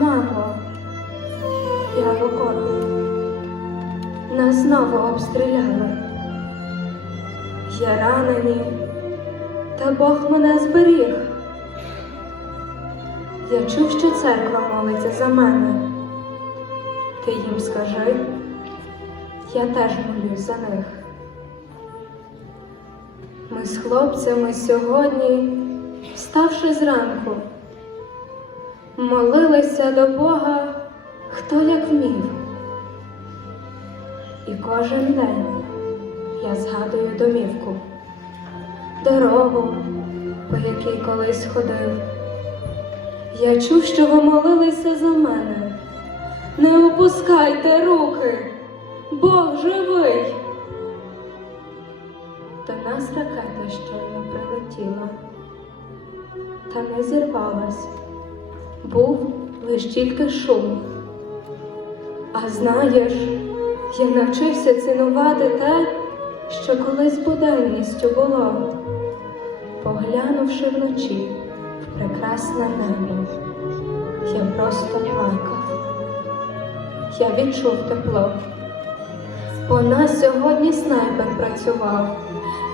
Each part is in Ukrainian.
Мамо, я в. Нас знову обстріляли. Я ранені, та Бог мене зберіг. Я чув, що церква молиться за мене. Ти їм скажи, я теж молюсь за них. Ми з хлопцями сьогодні, вставши зранку, молилися до Бога, хто як вмів. І кожен день я згадую домівку, дорогу, по якій колись ходив. Я чув, що ви молилися за мене. Не опускайте руки, Бог живий. До нас ракета щойно прилетіла, та не зірвалась, був лиш тільки шум. А знаєш, я навчився цінувати те, що колись буденністю було, поглянувши вночі в прекрасне небо, я просто плакав. Я відчув тепло. По нас сьогодні снайпер працював,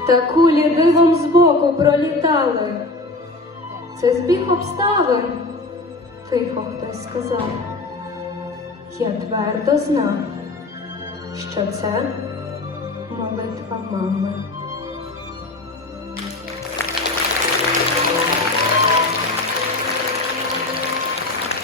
та кулі дивом збоку пролітали. Це збіг обставин, тихо хтось сказав. Я твердо знав, що це молитва мами.